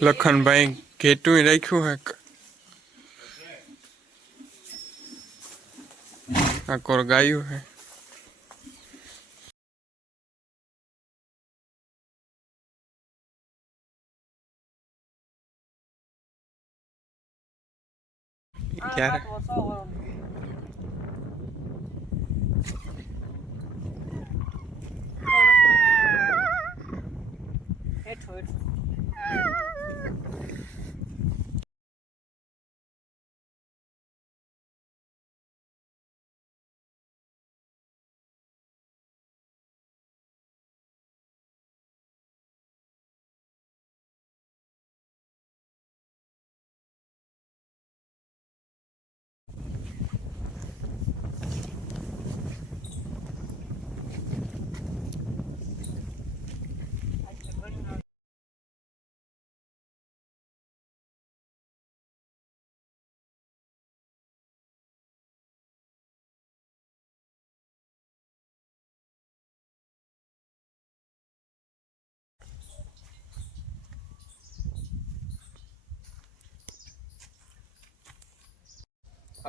લખનભાઈ ઘેટું રાખ્યું હે આ કોર ગાયું હે ક્યારે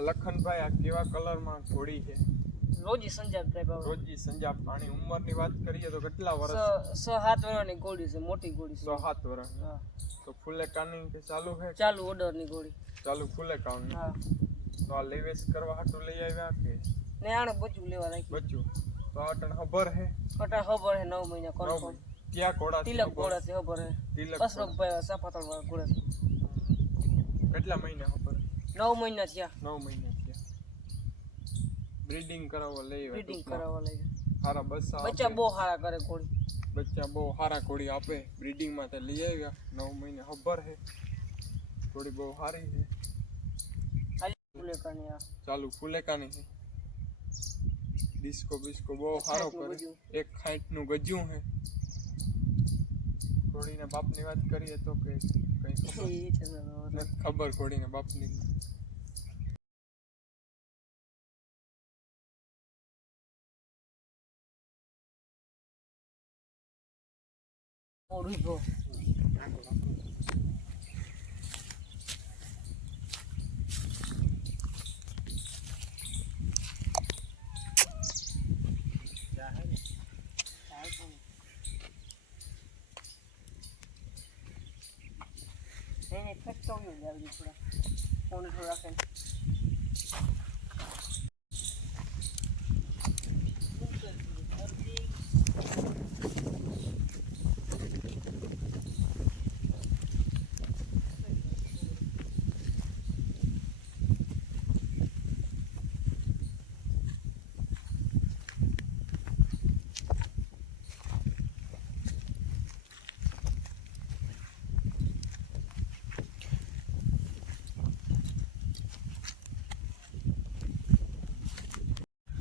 લખનભાઈ આ કેવા કલરમાં ઘોડી છે? રોજી સંજાબ ટાઈપ આવે. રોજી સંજાબ. આની ઉંમરની વાત કરીએ તો કેટલા વર્ષ? 6-7 વર્ષની ઘોડી છે, મોટી ઘોડી છે. 6-7 વર્ષ. હા. તો ફૂલે કાની કે ચાલુ છે? ચાલુ ઓર્ડરની ઘોડી. ચાલુ ફૂલે કાની. હા. તો આ લેવેસ કરવા હાટું લઈ આવ્યા કે? ને આને બચ્ચું લેવા રાખ્યું. બચ્ચું. તો અટણ ખબર હે? અટણ ખબર હે 9 મહિના કોણ. ક્યાં ઘોડા? તિલક ઘોડા છે ખબર હે. તિલક અશરફભાઈ સાપાતળ વાળા ઘોડા છે. કેટલા મહિના ખબર? 9 મહિના થયા. 9 મહિના થયા. બ્રીડિંગ કરાવવા લઈ આવ્યા. બ્રીડિંગ કરાવવા લઈ આવ્યા. સારા બચ્ચા બહુ સારા કરે ઘોડી. બચ્ચા બહુ સારા ઘોડી આપે. બ્રીડિંગ માં લઈ આવ્યા. 9 મહિને ખબર હે. ઘોડી બહુ સારી છે. ચાલુ ફુલેકાની છે. ડિસ્કો બિસ્કો બહુ સારો કરે. 1.60 નું ગજ્યું છે. ઘોડીના બાપની વાત કરીએ તો કે કઈ ખબર ઘોડીના બાપની.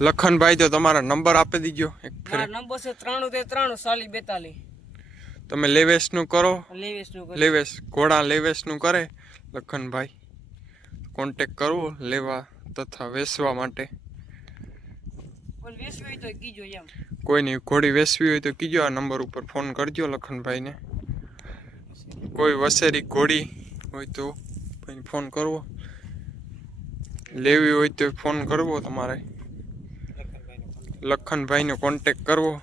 લખનભાઈ તો તમારા નંબર આપી દીજો. નંબર છે 93 40 42. તમે લેવેસ નું કરો. લેવેસ ઘોડા લેવેસ નું કરે લખનભાઈ. કોન્ટેક્ટ કરવો લેવા તથા વેચવા માટે. કોઈ નહીં, ઘોડી વેચવી હોય તો કીજો. આ નંબર ઉપર ફોન કરજો લખનભાઈને. કોઈ વસેરી ઘોડી હોય તો ફોન કરવો. લેવી હોય તો ફોન કરવો તમારે. લખનભાઈનો કોન્ટેક્ટ કરવો.